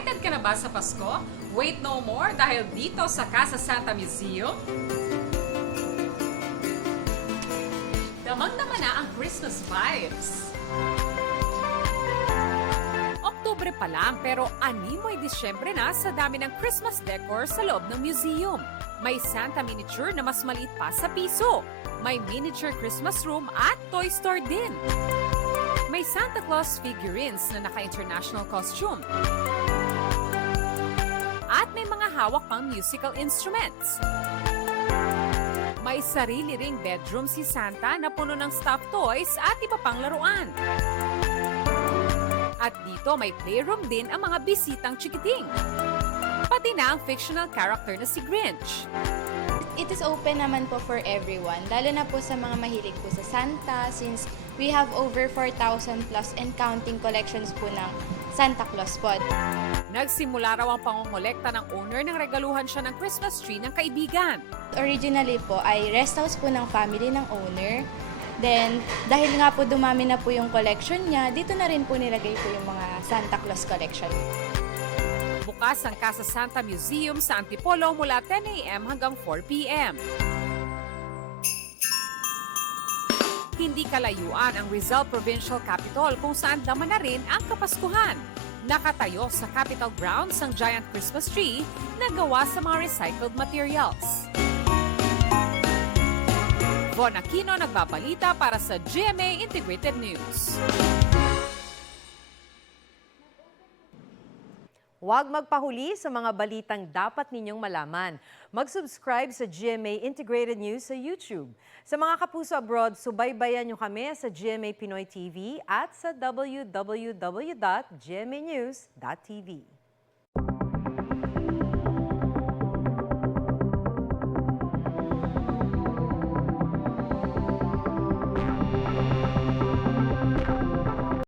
Excited ka na ba sa Pasko? Wait no more dahil dito sa Casa Santa Museum, damang-dama na ang Christmas vibes. Oktubre pa lang pero animoy Disyembre na sa dami ng Christmas decor sa loob ng museum. May Santa miniature na mas maliit pa sa piso. May miniature Christmas room at toy store din. May Santa Claus figurines na naka-international costume. At may mga hawak pang musical instruments. May sarili ring bedroom si Santa na puno ng stuffed toys at iba pang laruan. At dito may playroom din ang mga bisitang chikiting. Pati na ang fictional character na si Grinch. It is open naman po for everyone, lalo na po sa mga mahilig po sa Santa since we have over 4,000 plus and counting collections po ng Santa Claus po. Nagsimula raw ang pangongolekta ng owner ng regaluhan siya ng Christmas tree ng kaibigan. Originally po ay rest house po ng family ng owner. Then, dahil nga po dumami na po yung collection niya, dito na rin po nilagay po yung mga Santa Claus collection. Bukas ang Casa Santa Museum sa Antipolo mula 10 a.m. hanggang 4 p.m. Hindi kalayuan ang Rizal Provincial Capitol kung saan dama na rin ang Kapaskuhan. Nakatayo sa Capitol Grounds ang giant Christmas tree na gawa sa mga recycled materials. Von Aquino nagbabalita para sa GMA Integrated News. Huwag magpahuli sa mga balitang dapat ninyong malaman. Mag-subscribe sa GMA Integrated News sa YouTube. Sa mga kapuso abroad, subaybayan nyo kami sa GMA Pinoy TV at sa www.gmanews.tv.